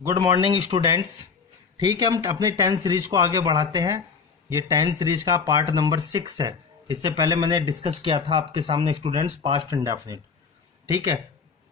Good morning students. ठीक है, हम अपने 10 सीरीज को आगे बढ़ाते हैं। ये 10 सीरीज का पार्ट नंबर 6 है। इससे पहले मैंने डिस्कस किया था आपके सामने स्टूडेंट्स पास्ट इंडेफिनिट। ठीक है,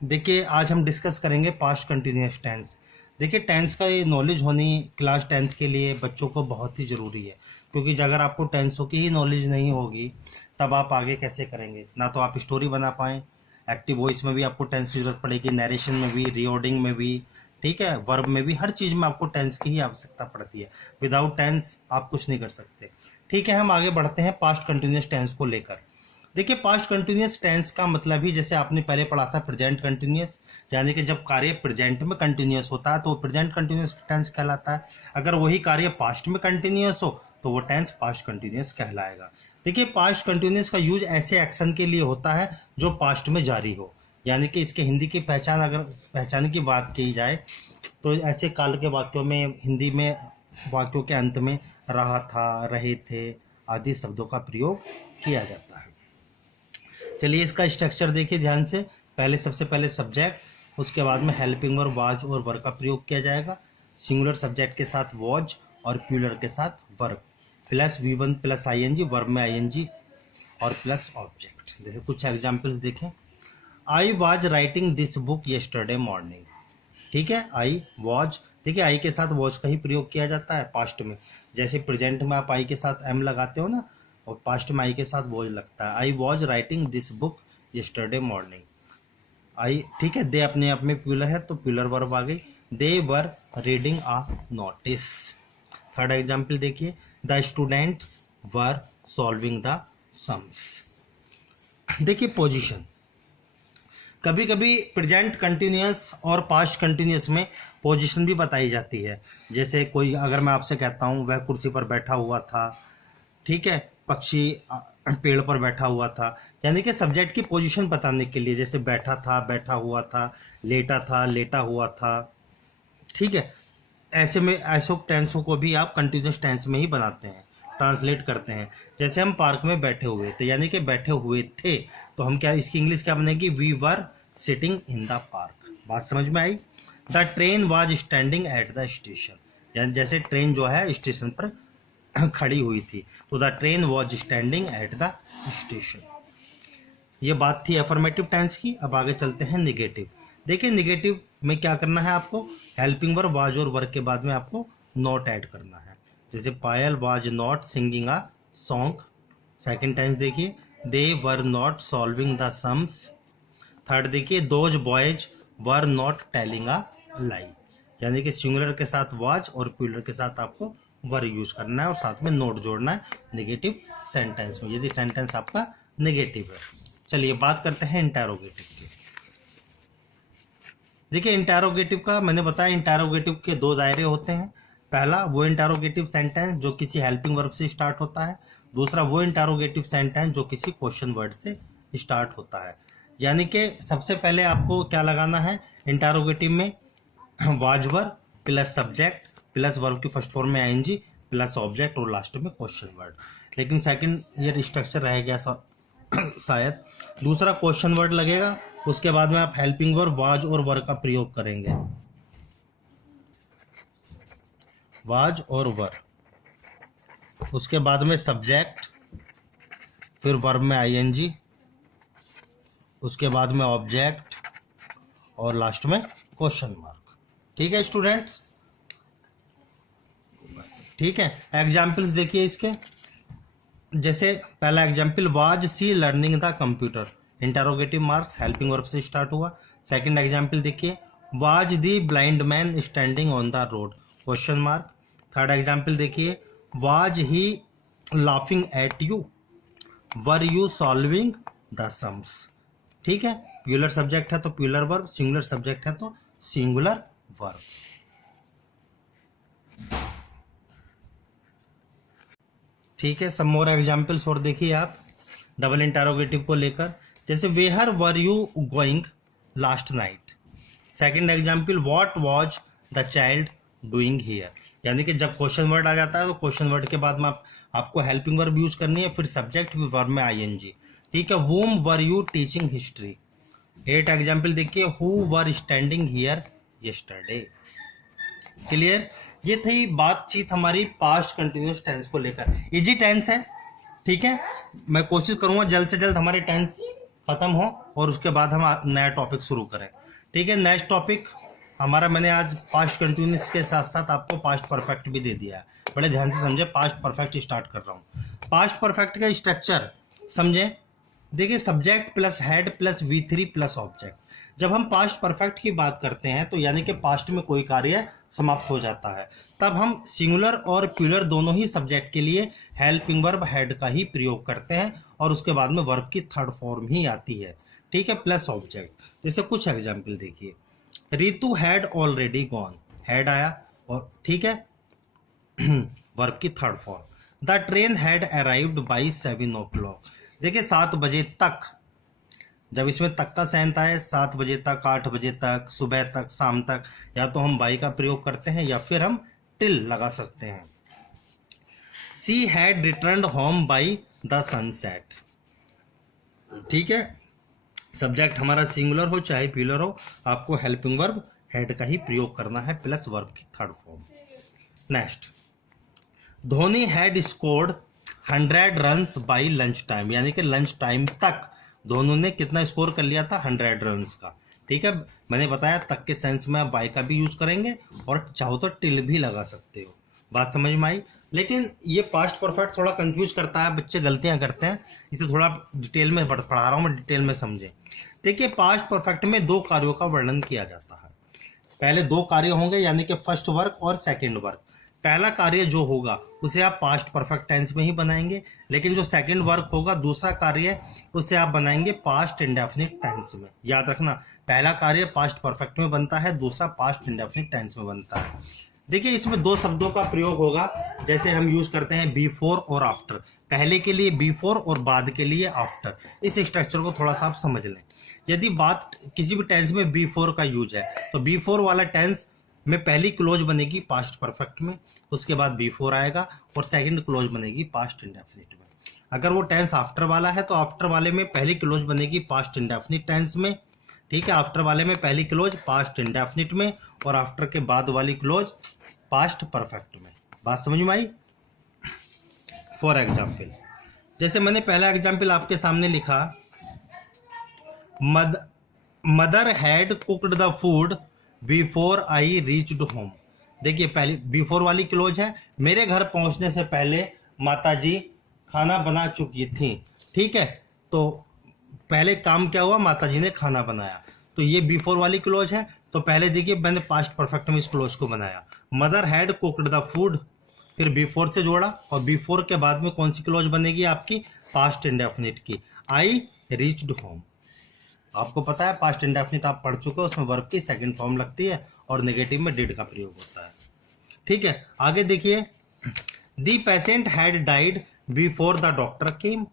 देखिए आज हम डिस्कस करेंगे पास्ट कंटिन्यूअस टेंस। देखिए टेंस का ये नॉलेज होनी क्लास 10th के लिए बच्चों को बहुत ही ज़रूरी है, क्योंकि अगर आपको टेंसों की ही नॉलेज नहीं होगी तब आप आगे कैसे करेंगे। ना तो आप स्टोरी बना पाएँ, एक्टिव वॉइस में भी आपको टेंस की जरूरत पड़ेगी, नरेशन में भी, रिकॉर्डिंग में भी, ठीक है, वर्ब में भी, हर चीज़ में आपको टेंस की ही आवश्यकता पड़ती है। विदाउट टेंस आप कुछ नहीं कर सकते। ठीक है, हम आगे बढ़ते हैं पास्ट कंटिन्यूअस टेंस को लेकर। देखिए पास्ट कंटिन्यूअस टेंस का मतलब ही जैसे आपने पहले पढ़ा था प्रेजेंट कंटिन्यूअस, यानी कि जब कार्य प्रेजेंट में कंटिन्यूअस होता है तो प्रेजेंट कंटिन्यूअस टेंस कहलाता है। अगर वही कार्य पास्ट में कंटिन्यूअस हो तो वो टेंस पास्ट कंटिन्यूअस कहलाएगा। देखिए पास्ट कंटिन्यूअस का यूज ऐसे एक्शन के लिए होता है जो पास्ट में जारी हो, यानी कि इसके हिंदी की पहचान, अगर पहचान की बात की जाए तो ऐसे काल के वाक्यों में, हिंदी में वाक्यों के अंत में रहा था, रहे थे आदि शब्दों का प्रयोग किया जाता है। चलिए इसका स्ट्रक्चर देखिए ध्यान से। पहले सबसे पहले सब्जेक्ट, उसके बाद में हेल्पिंग वर्ब वाज और वर्ब का प्रयोग किया जाएगा। सिंगुलर सब्जेक्ट के साथ वॉज और प्लूरल के साथ verb, plus V1 plus ING, verb में आईएनजी और प्लस ऑब्जेक्ट। जैसे कुछ एग्जाम्पल्स देखें। I was writing this book yesterday morning. ठीक है, आई वॉज, देखिए आई के साथ वॉज का ही प्रयोग किया जाता है पास्ट में। जैसे प्रेजेंट में आप आई के साथ एम लगाते हो ना, और पास्ट में आई के साथ वॉज लगता है। I was writing this book yesterday morning. I, ठीक है, दे अपने आप में प्यूलर है तो प्यूलर वर्ब आ गई। They were reading a notice. Third example देखिए, the students were solving the sums. देखिए पोजीशन, कभी कभी प्रेजेंट कंटिन्यूअस और पास्ट कंटिन्यूअस में पोजीशन भी बताई जाती है। जैसे कोई, अगर मैं आपसे कहता हूँ वह कुर्सी पर बैठा हुआ था, ठीक है, पक्षी पेड़ पर बैठा हुआ था, यानी कि सब्जेक्ट की पोजीशन बताने के लिए। जैसे बैठा था, बैठा हुआ था, लेटा हुआ था। ठीक है, ऐसे में ऐसे टेंसों को भी आप कंटिन्यूअस टेंस में ही बनाते हैं, ट्रांसलेट करते हैं। जैसे हम पार्क में बैठे हुए थे, यानी कि बैठे हुए थे, तो हम क्या, इसकी इंग्लिश क्या बनेगी, we were sitting in the park. बात समझ में आई। The train was standing at the station, यानी जैसे ट्रेन जो है स्टेशन पर खड़ी हुई थी, तो the train was standing at the station. ये बात थी अफर्मेटिव टेंस की। अब आगे चलते हैं निगेटिव। देखिए निगेटिव में क्या करना है आपको, हेल्पिंग वर्ब वाज और वर्ब के बाद में आपको नॉट ऐड करना है। जैसे Payal was not singing a song. Second tense देखिए, they were not solving the sums. Third देखिए, those boys were not telling a lie, यानी कि सिंगुलर के साथ वाज और प्लूरल के साथ आपको वर यूज करना है और साथ में नोट जोड़ना है नेगेटिव सेंटेंस में, यदि सेंटेंस आपका नेगेटिव है। चलिए बात करते हैं इंटरोगेटिव की। देखिए इंटरोगेटिव का मैंने बताया, इंटरोगेटिव के दो दायरे होते हैं। पहला वो इंटरोगेटिव सेंटेंस जो किसी हेल्पिंग वर्ब से स्टार्ट होता है। दूसरा वो इंटरोगेटिव सेंटेंस जो किसी क्वेश्चन वर्ड से स्टार्ट होता है। यानी कि सबसे पहले आपको क्या लगाना है इंटरोगेटिव में, was verb plus subject plus verb की फर्स्ट फॉर्म में आईएनजी प्लस ऑब्जेक्ट और लास्ट में क्वेश्चन वर्ड। लेकिन सेकंड ये स्ट्रक्चर रह गया शायद। दूसरा क्वेश्चन वर्ड लगेगा, उसके बाद में आप हेल्पिंग वर्ब वाज और वर्ब का प्रयोग करेंगे, वाज और वर्ब। उसके बाद में सब्जेक्ट, फिर वर्ब में आईएनजी, उसके बाद में ऑब्जेक्ट और लास्ट में क्वेश्चन मार्क। ठीक है स्टूडेंट्स, ठीक है। एग्जाम्पल्स देखिए इसके। जैसे पहला example, was she learning the computer, interrogative marks, helping verb से स्टार्ट हुआ। सेकंड एग्जाम्पल देखिए, was the blind man standing on the road, question mark. Third example देखिए, was he laughing at you, were you solving the sums. ठीक है, plural subject है तो plural verb, singular subject है तो singular verb. ठीक है, सम मोर एग्जाम्पल्स और देखिए आप डबल इंटरोगेटिव को लेकर। जैसे where were you going last night. Second example, what was the child doing here, यानी कि जब क्वेश्चन वर्ड आ जाता है तो क्वेश्चन वर्ड के बाद में आपको हेल्पिंग वर्ब यूज करनी है, फिर सब्जेक्ट, फिर वर्ब में आईएनजी। ठीक है, whom were you teaching history. 8 example देखिए, who were standing here yesterday. Clear. ये थी बातचीत हमारी पास्ट कंटिन्यूस टेंस को लेकर। इजी टेंस है, ठीक है। मैं कोशिश करूंगा जल्द से जल्द हमारे टेंस खत्म हो और उसके बाद हम नया टॉपिक शुरू करें, ठीक है। नेक्स्ट टॉपिक हमारा, मैंने आज पास्ट कंटिन्यूस के साथ साथ आपको पास्ट परफेक्ट भी दे दिया है। बड़े ध्यान से समझे, पास्ट परफेक्ट स्टार्ट कर रहा हूँ। पास्ट परफेक्ट का स्ट्रक्चर समझे। देखिए, subject plus head plus V3 plus object. जब हम पास्ट परफेक्ट की बात करते हैं तो यानी कि पास्ट में कोई कार्य समाप्त हो जाता है, तब हम सिंगुलर और प्लूरल दोनों ही सब्जेक्ट के लिए हेल्पिंग वर्ब हेड का ही प्रयोग करते हैं और उसके बाद में वर्ब की थर्ड फॉर्म ही आती है, ठीक है, प्लस ऑब्जेक्ट। जैसे कुछ एग्जाम्पल देखिए, Ritu had already gone, had आया और ठीक है वर्ब की third form. The train had arrived by 7 o'clock। देखिए 7 बजे तक, जब इसमें तक का सेंस आए 7 बजे तक, 8 बजे तक, सुबह तक, शाम तक, या तो हम बाई का प्रयोग करते हैं या फिर हम टिल लगा सकते हैं। She had returned home by the sunset, ठीक है। सब्जेक्ट हमारा सिंगुलर हो चाहे प्लूरल हो, आपको हेल्पिंग वर्ब हेड का ही प्रयोग करना है प्लस वर्ब की third form. Next, Dhoni had scored 100 runs by lunch time, यानी कि लंच टाइम तक धोनी ने कितना स्कोर कर लिया था, 100 रन्स का, ठीक है। मैंने बताया तक के सेंस में आप बाई का भी यूज करेंगे और चाहो तो टिल भी लगा सकते हो। बात समझ में आई। लेकिन ये पास्ट परफेक्ट थोड़ा कंफ्यूज करता है, बच्चे गलतियां करते हैं, इसे थोड़ा डिटेल में पढ़ा रहा हूं मैं, डिटेल में समझें। देखिए, पास्ट परफेक्ट में 2 कार्यों का वर्णन किया जाता है। पहले 2 कार्य होंगे, यानी कि फर्स्ट वर्क और सेकंड वर्क। पहला कार्य जो होगा उसे आप पास्ट परफेक्ट टेंस में ही बनाएंगे, लेकिन जो सेकंड वर्क होगा, दूसरा कार्य, उसे आप बनाएंगे पास्ट इंडेफिनिट टेंस में। याद रखना, पहला कार्य पास्ट परफेक्ट में बनता है, दूसरा पास्ट इंडेफिनिट टेंस में बनता है। देखिए, इसमें 2 शब्दों का प्रयोग होगा, जैसे हम यूज करते हैं बिफोर और आफ्टर। पहले के लिए बिफोर और बाद के लिए आफ्टर। इस स्ट्रक्चर को थोड़ा सा आप समझ लें। यदि बात किसी भी टेंस में बिफोर का यूज है तो बिफोर वाला टेंस में पहली क्लोज बनेगी पास्ट परफेक्ट में, उसके बाद बिफोर आएगा और सेकंड क्लोज बनेगी पास्ट इंडेफिनिट में। अगर वो टेंस आफ्टर वाला है तो आफ्टर वाले में पहली क्लोज बनेगी पास्ट इंडेफिनिट टेंस में, ठीक है। आफ्टर वाले में पहली क्लोज पास्ट इंडेफिनिट में और आफ्टर के बाद वाली क्लोज पास्ट परफेक्ट में। बात समझ में आई। फॉर एग्जाम्पल, जैसे मैंने पहला एग्जाम्पल आपके सामने लिखा, mother had cooked the food before I reached home. देखिए, पहली बिफोर वाली क्लोज है, मेरे घर पहुंचने से पहले माताजी खाना बना चुकी थी, ठीक है। तो पहले काम क्या हुआ, माताजी ने खाना बनाया, तो ये बिफोर वाली क्लोज है। तो पहले देखिए, मैंने पास्ट परफेक्ट में इस क्लोज को बनाया, mother had cooked the food, फिर बिफोर से जोड़ा और बिफोर के बाद में कौन सी क्लोज बनेगी आपकी, पास्ट इंडेफिनिट की, आई रीच्ड होम। आपको पता है पास्ट इंडेफिनिट आप पढ़ चुके हो, उसमें वर्ब की सेकंड फॉर्म लगती है और नेगेटिव में डिड का प्रयोग होता है, ठीक है। आगे देखिए, the patient had died before the doctor came,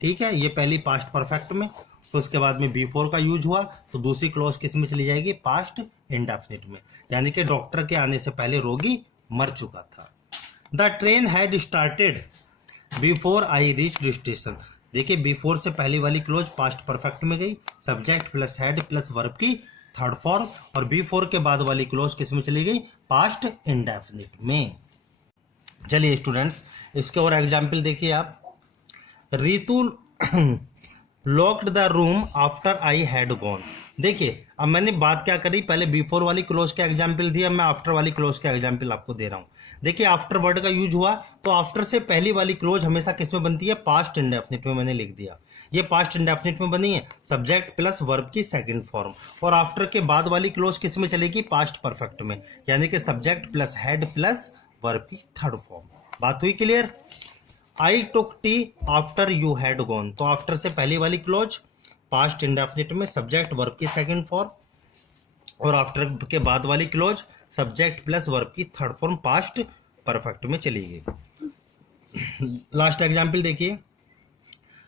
ठीक है। ये पहली पास्ट परफेक्ट में, तो उसके बाद में बिफोर का यूज हुआ तो दूसरी क्लोज किस में चली जाएगी, पास्ट इंडेफिनिट में, यानी कि डॉक्टर के आने से पहले रोगी मर चुका था। The train had started before I reached station. देखिए, बिफोर से पहली वाली क्लोज पास्ट परफेक्ट में गई, subject plus head plus verb की थर्ड फॉर्म, और बिफोर के बाद वाली क्लोज किस में चली गई, पास्ट इंडेफिनिट में। चलिए स्टूडेंट्स, इसके और एग्जाम्पल देखिए आप, Ritu locked the room after I had gone. देखिए, अब मैंने बात क्या करी, पहले बिफोर वाली क्लोज का एग्जाम्पल दिया, मैं आफ्टर वाली क्लोज का एग्जाम्पल आपको दे रहा हूं। देखिए, आफ्टर वर्ड का यूज हुआ तो आफ्टर से पहली वाली क्लोज हमेशा किस में बनती है, पास्ट इंडेफिनिट में। मैंने लिख दिया, ये पास्ट इंडेफिनिट में बनी है, सब्जेक्ट प्लस वर्ब की सेकंड फॉर्म, और आफ्टर के बाद वाली क्लोज किस में चलेगी, पास्ट परफेक्ट में, यानी कि subject plus head plus verb की थर्ड फॉर्म। बात हुई clear. I took T after you had gone, तो आफ्टर से पहली वाली क्लोज पास्ट इंडेफिनिट में, सब्जेक्ट वर्ब की सेकंड फॉर्म, और आफ्टर के बाद वाली क्लोज सब्जेक्ट प्लस वर्ब की थर्ड फॉर्म पास्ट परफेक्ट में चली गई। लास्ट एग्जाम्पल देखिए,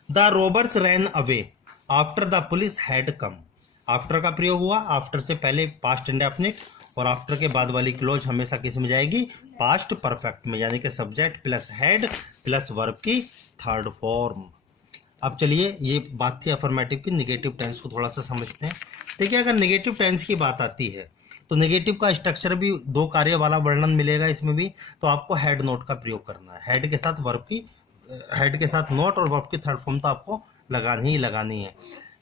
the robbers ran away after the police had come. After का प्रयोग हुआ, आफ्टर से पहले पास्ट इंडेफिनिट और आफ्टर के बाद वाली क्लोज हमेशा किस में जाएगी, पास्ट परफेक्ट में, यानी कि subject plus head plus verb की थर्ड फॉर्म। अब चलिए, ये बात थी अफर्मेटिव की, निगेटिव टेंस को थोड़ा सा समझते हैं। देखिए, अगर निगेटिव टेंस की बात आती है तो नेगेटिव का स्ट्रक्चर भी दो कार्य वाला वर्णन मिलेगा इसमें भी, तो आपको हेड नोट का प्रयोग करना है। हेड के साथ वर्ब की, हेड के साथ नोट और वर्ब की थर्ड फॉर्म तो आपको लगानी ही लगानी है।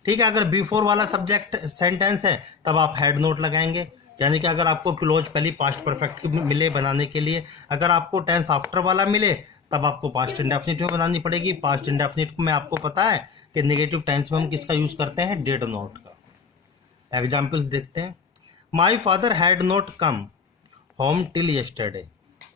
ठीक है, अगर बिफोर वाला सब्जेक्ट सेंटेंस है तब आप हेड नोट लगाएंगे, यानी कि अगर आपको क्लोज पहली पास्ट परफेक्ट मिले बनाने के लिए, अगर आपको टेंस आफ्टर वाला मिले तब आपको पास्ट इंडेफिनिट में बनानी पड़ेगी। पास्ट इंडेफिनिट में आपको पता है कि नेगेटिव टेंस में हम किसका यूज करते हैं, डिड नॉट का। एग्जाम्पल्स देखते हैं। My father had not come home till yesterday,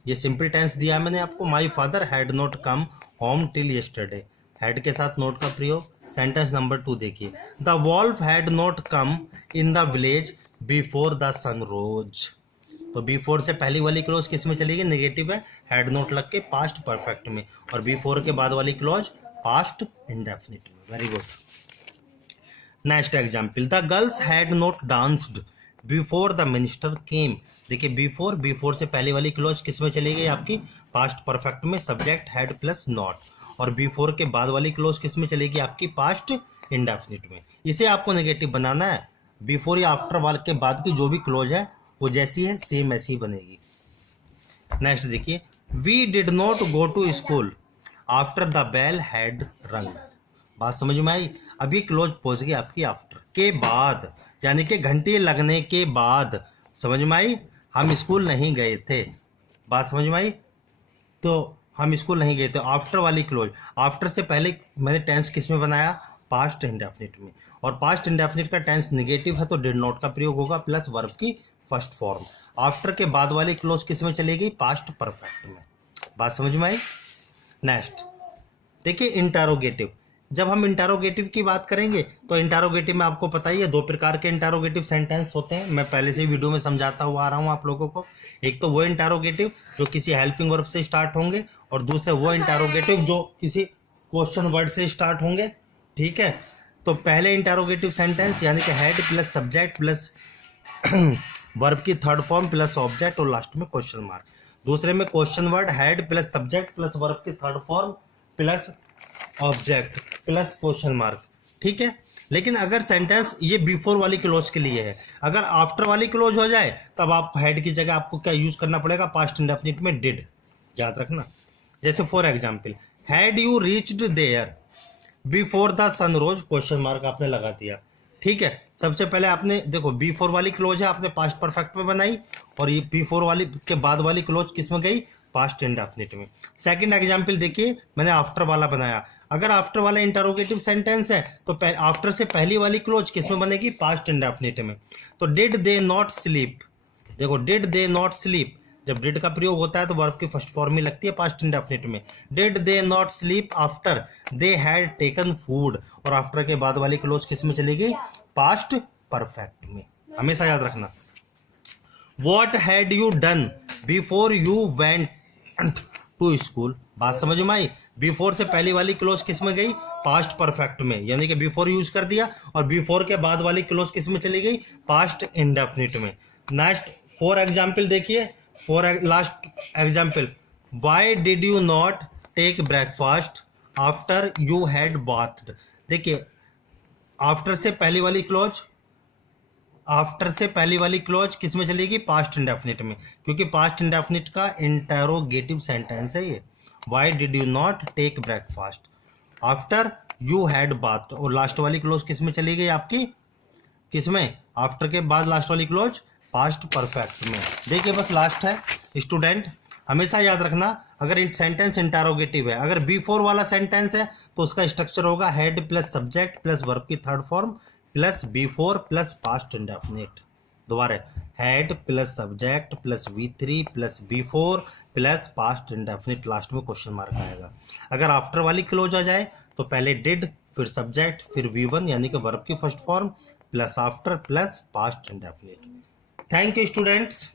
ये सिंपल टेंस दिया मैंने आपको। My father had not come home till yesterday, had के साथ नोट का प्रयोग। सेंटेंस नंबर 2 देखिए, the wolf had not come in the village before the sun rose. तो बिफोर से पहली वाली क्लोज किस में चलेगी, नेगेटिव है, हेड नोट लग के पास्ट परफेक्ट में, और बिफोर के बाद वाली क्लोज पास्ट इंडेफिनिट में। Very good. Next example, the girls had not danced before the minister केम। देखिए बिफोर से पहले वाली क्लोज किस में चलेगी आपकी, पास्ट परफेक्ट में, सब्जेक्ट हैड प्लस नॉट, और बिफोर के बाद वाली क्लोज किस में चलेगी आपकी, पास्ट इंडेफिनिट में। इसे आपको नेगेटिव बनाना है। बिफोर या आफ्टर वाले के बाद की जो भी क्लोज है वो जैसी है सेम ऐसी बनेगी। नेक्स्ट देखिए, we did not go to school after the bell had rung. बात समझ में आई। अब ये क्लोज पहुंच गई आपकी आफ्टर के बाद, यानी कि घंटी लगने के बाद। समझ में आई, हम स्कूल नहीं गए थे। बात समझ में आई, तो हम स्कूल नहीं गए थे, आफ्टर वाली क्लोज। आफ्टर से पहले मैंने टेंस किस में बनाया, पास्ट इंडेफिनिट में, और पास्ट इंडेफिनिट का टेंस नेगेटिव है तो डिड नॉट का प्रयोग होगा प्लस वर्ब की फर्स्ट फॉर्म। आफ्टर के बाद वाली क्लोज किस में चलेगी, पास्ट परफेक्ट में। बात समझ में आई। नेक्स्ट देखिए, इंटरोगेटिव। जब हम इंटरोगेटिव की बात करेंगे तो इंटरोगेटिव में आपको पता ही है दो प्रकार के इंटरोगेटिव सेंटेंस होते हैं। मैं पहले से वीडियो में समझाता हुआ आ रहा हूं आप लोगों को। एक तो वो इंटरोगेटिव जो किसी हेल्पिंग वर्ब से स्टार्ट होंगे, और दूसरे वो इंटरोगेटिव जो किसी क्वेश्चन वर्ड से स्टार्ट होंगे। ठीक है, तो पहले इंटरोगेटिव सेंटेंस यानी कि had plus subject plus verb की थर्ड फॉर्म प्लस ऑब्जेक्ट और लास्ट में क्वेश्चन मार्क। दूसरे में question word had plus subject plus verb की third form plus object plus question mark. ठीक है, लेकिन अगर सेंटेंस ये बिफोर वाली क्लोज के लिए है, अगर आफ्टर वाली क्लोज हो जाए तब आप हेड की जगह आपको क्या यूज करना पड़ेगा, पास्ट इंडेफिनिट में डिड, याद रखना। जैसे for example, had you reached there before the sun rose, question mark आपने लगा दिया। ठीक है, सबसे पहले आपने देखो बिफोर वाली क्लोज है आपने पास्ट परफेक्ट में बनाई, और ये बिफोर वाली के बाद वाली क्लोज किस में गई, पास्ट इंडेफिनिट में। सेकंड एग्जांपल देखिए, मैंने आफ्टर वाला बनाया। अगर आफ्टर वाला इंटरोगेटिव सेंटेंस है तो आफ्टर से पहली वाली क्लोज किस में बनेगी, पास्ट इंडेफिनिट में। तो डिड दे नॉट स्लीप, देखो डिड दे नॉट स्लीप, जब डिड का प्रयोग होता है तो वर्ब की फर्स्ट फॉर्म में लगती है पास्ट इंडेफिनिट में। Did they not sleep after they had taken food, और आफ्टर के बाद वाली क्लोज किस में चलेगी, पास्ट परफेक्ट में, हमेशा याद रखना। What had you done before you went to school. बात समझ में आई। बिफोर से पहली वाली क्लोज किस में गई, पास्ट परफेक्ट में, यानी कि बिफोर यूज कर दिया, और बिफोर के बाद वाली क्लोज किस में चली गई, पास्ट इंडेफिनिट में। नेक्स्ट फॉर एग्जाम्पल देखिए, for last example, why did you not take breakfast after you had bathed. देखिए आफ्टर से पहली वाली क्लोज, आफ्टर से पहली वाली क्लोज किस में चलेगी, पास्ट इंडेफिनिट में, क्योंकि पास्ट इंडेफिनिट का इंटरोगेटिव सेंटेंस है ये। Why did you not take breakfast after you had bath, और लास्ट वाली क्लोज किस में चली गई आपकी, किस में, आफ्टर के बाद लास्ट वाली क्लोज पास्ट परफेक्ट में। देखिए बस लास्ट है स्टूडेंट, हमेशा याद रखना अगर सेंटेंस इंटरोगेटिव है, अगर बिफोर वाला सेंटेंस है तो उसका स्ट्रक्चर होगा had plus subject plus verb की third form plus before plus past indefinite. दोबारा had plus subject plus V3 plus before plus past indefinite, last में क्वेश्चन मार्क आएगा। अगर आफ्टर वाली क्लोज आ जाए तो पहले डिड फिर सब्जेक्ट फिर V1 यानी कि वर्ब की first form plus after plus past indefinite. Thank you students.